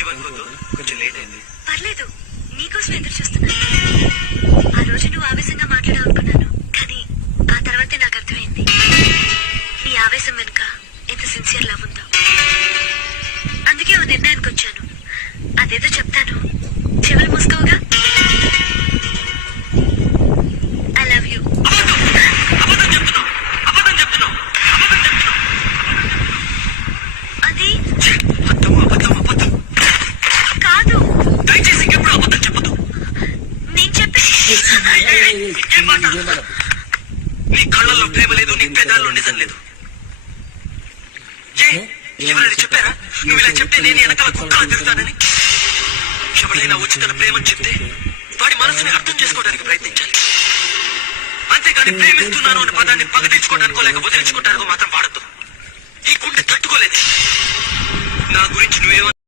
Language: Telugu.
ఏమనుకోద్దు, కొంచెం లేట్ అయింది. పర్లేదు, నీకోసం ఎదురు చూస్తున్నాను. ఆ రోజు నువ్వు ఆవేశంగా మాట్లాడాలనుకున్నాను, కానీ ఆ తర్వాతే నాకు అర్థమైంది నీ ఆవేశం వెనుక ఎంత సిన్సియర్ లవ్ ఉందో. అందుకే ఓ నిర్ణయానికి వచ్చాను. అదేదో చెప్తాను, చెవులు మూసుకోగా. I love you. అది కాదు. దయచేసి ఇంకెప్పుడు అబద్ధం చెప్పదు. నేను చెప్పి నీ కళ్ళల్లో ప్రేమ లేదు, నీ పెదాల్లో నిజం లేదు. ఎవరైనా చెప్పారా నువ్వు ఇలా చెప్తే నేను వెనకాల కుక్కలా తిరుగుతానని? ఎవరైనా వచ్చి తన ప్రేమను చెప్తే వాడి మనసుని అర్థం చేసుకోవడానికి ప్రయత్నించాలి. అంతేగాని ప్రేమిస్తున్నాను అనే పదాన్ని పగ తెచ్చుకోవడానికో లేక వదిలించుకోవడానికో మాత్రం వాడద్దు. ఈ గుండె తట్టుకోలేదు. నా గురించి నువ్వేమో